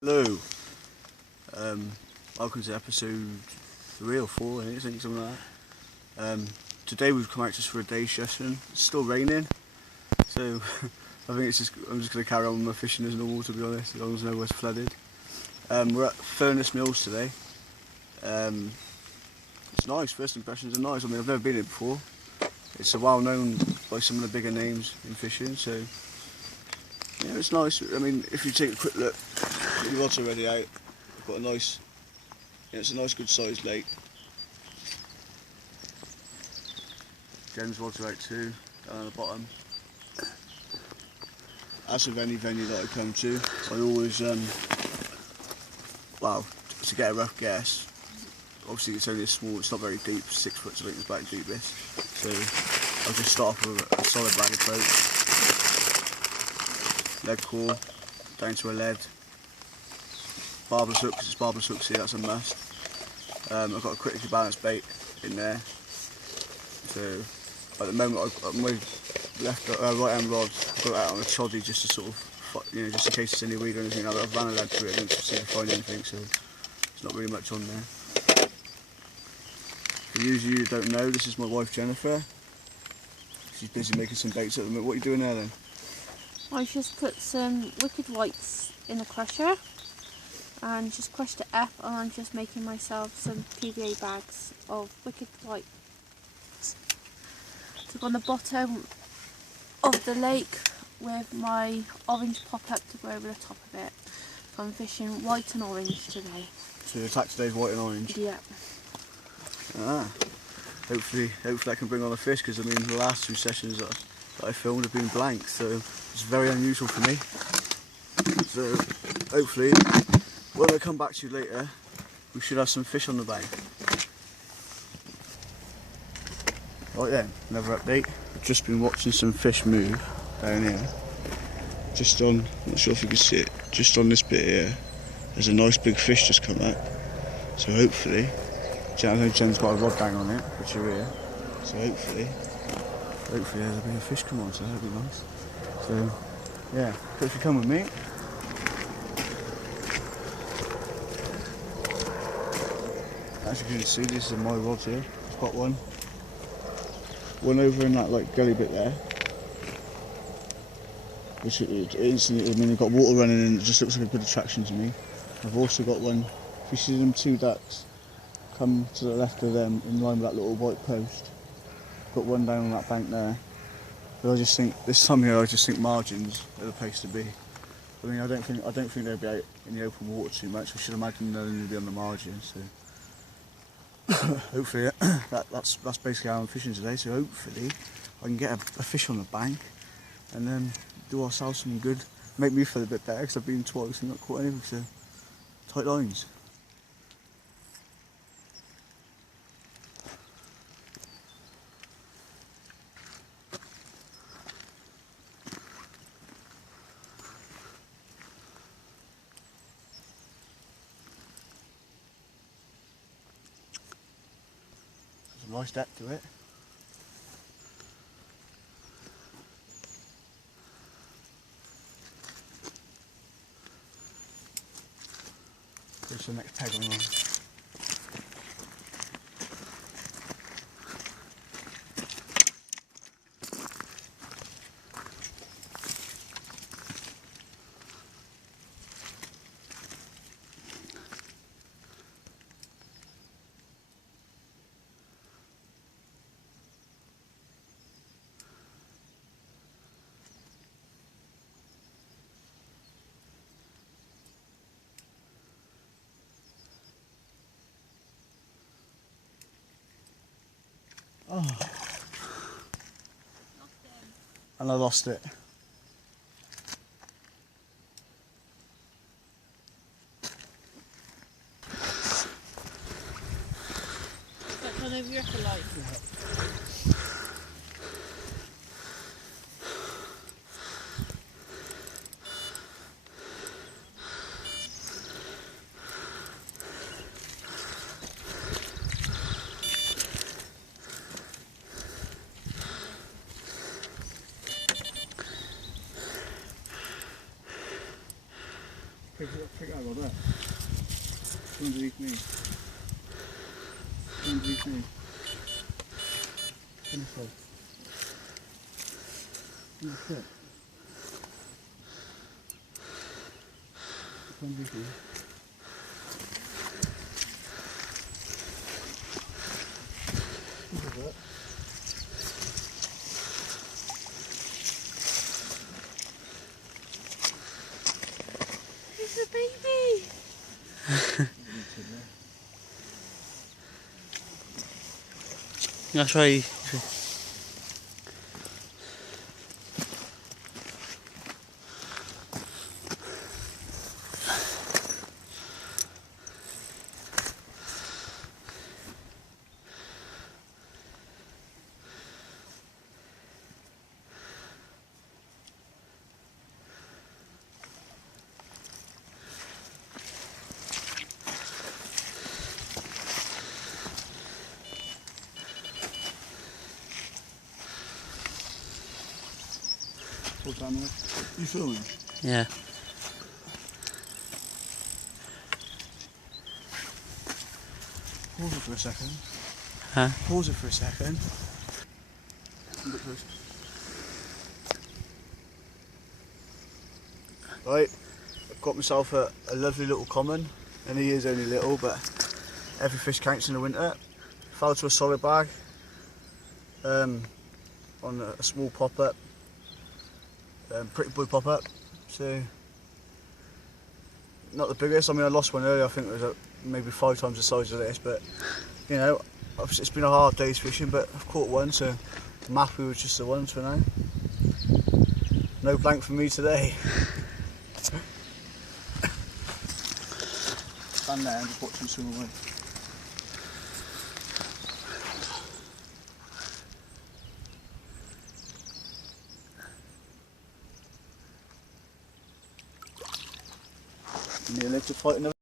Hello, welcome to episode 3 or 4, I think, something like that. Today we've come out just for a day session. It's still raining, so I think I'm just going to carry on with my fishing as normal, to be honest, as long as nowhere's flooded. We're at Furnace Mills today. It's nice, first impressions are nice. I mean, I've never been here before. It's well known by some of the bigger names in fishing, so yeah, it's nice. I mean, if you take a quick look, the rod's already out. I've got a nice, it's a nice good sized lake. Jen's rods are out too, down at the bottom. As with any venue that I come to, I always, well, to get a rough guess, obviously it's only it's not very deep, 6 foot I think is about deepest. So I'll just start off with a solid bag approach. Lead core, down to a lead. Barbless hook, because it's barbless hook, see that's a must. I've got a critically balanced bait in there. So at the moment my right hand rod, I've got that on a choddy just to sort of, just in case there's any weed or anything. I've ran a lead through it, I didn't see if I find anything, so there's not really much on there. For those of you who don't know, this is my wife Jennifer. She's busy making some baits at the moment. What are you doing there then? I've just put some wicked whites in a crusher and just crushed it up, and I'm just making myself some PVA bags of wicked whites to go on the bottom of the lake with my orange pop-up to go over the top of it. So I'm fishing white and orange today. So your attack today's white and orange? Yeah. Hopefully I can bring on a fish, because I mean the last 2 sessions that I filmed have been blank, so it's very unusual for me. So hopefully when I come back to you later we should have some fish on the bank. Right then, another update. I've just been watching some fish move down here. Just on, not sure if you can see it, just on this bit here, there's a nice big fish just come up. So hopefully, I know Jen's got a rod down on it, which you're here. So hopefully there'll be a fish come on, so that'll be nice. So yeah, if you come with me. As you can see, these are my rods here. I've got one over in that like gully bit there, which it instantly, I mean, you've got water running and it just looks like a good attraction to me. I've also got one, if you see them 2 ducks come to the left of them in line with that little white post, got one down on that bank there. But I just think this time here, I just think margins are the place to be. I mean, I don't think they'll be out in the open water too much. I should imagine they'll only be on the margins. So hopefully that's basically how I'm fishing today. So hopefully I can get a fish on the bank and then do ourselves some good, make me feel a bit better, because I've been twice and not caught anything. So tight lines. There's a nice depth to it. Here's the next peg on the line. Oh. And I lost it. That's one over your light. Pick Check out Robert. Come underneath me. Come underneath me. Come this way. Come this way. Come underneath me. Come Robert. It's a baby! That's right. You filming? Yeah. Pause it for a second. Huh? Pause it for a second. Right, I've got myself a lovely little common, and he is only little, but every fish counts in the winter. Fell to a solid bag on a small pop-up, pretty boy pop-up, so not the biggest. I mean, I lost one earlier, I think it was maybe 5 times the size of this, but you know, it's been a hard day's fishing, but I've caught one, so I'm happy with just the ones for now. No blank for me today. Stand there and just watch them swim away. Nearly to fight another.